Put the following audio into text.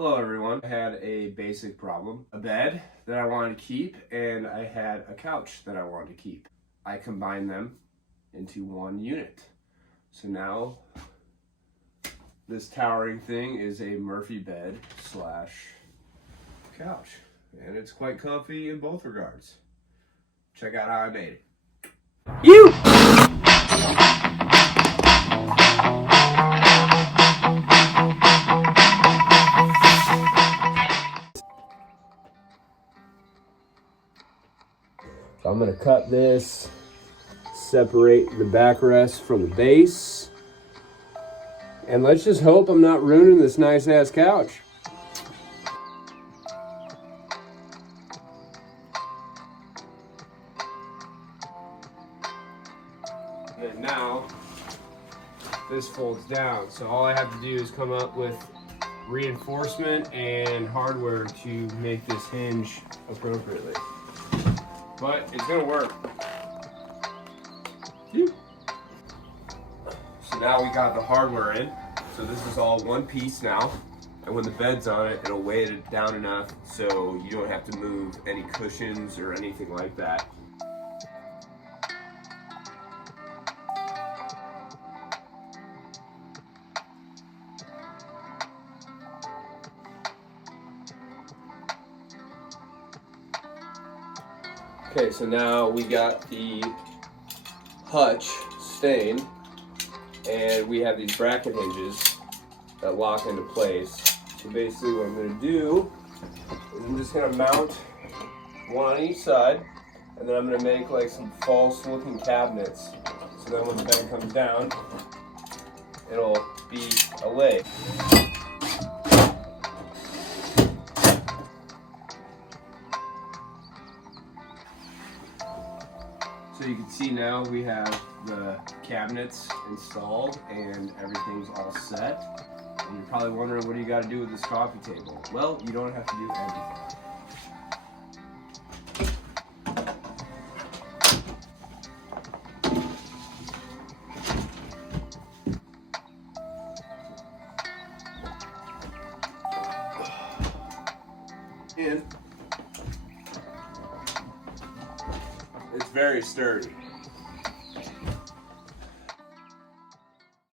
Hello everyone. I had a basic problem. A bed that I wanted to keep and I had a couch that I wanted to keep. I combined them into one unit. So now this towering thing is a Murphy bed slash couch. And it's quite comfy in both regards. Check out how I made it. You! So I'm gonna cut this, separate the backrest from the base, and let's just hope I'm not ruining this nice ass couch. And now this folds down, so all I have to do is come up with reinforcement and hardware to make this hinge appropriately. But it's gonna work. So now we got the hardware in. So this is all one piece now. And when the bed's on it, it'll weigh it down enough so you don't have to move any cushions or anything like that. Okay, so now we got the hutch stained, and we have these bracket hinges that lock into place. So basically what I'm going to do is I'm just going to mount one on each side, and then I'm going to make like some false looking cabinets. So then when the bed comes down, it'll be a leg. So you can see now we have the cabinets installed and everything's all set. And you're probably wondering, what do you got to do with this coffee table? Well, you don't have to do anything. And it's very sturdy.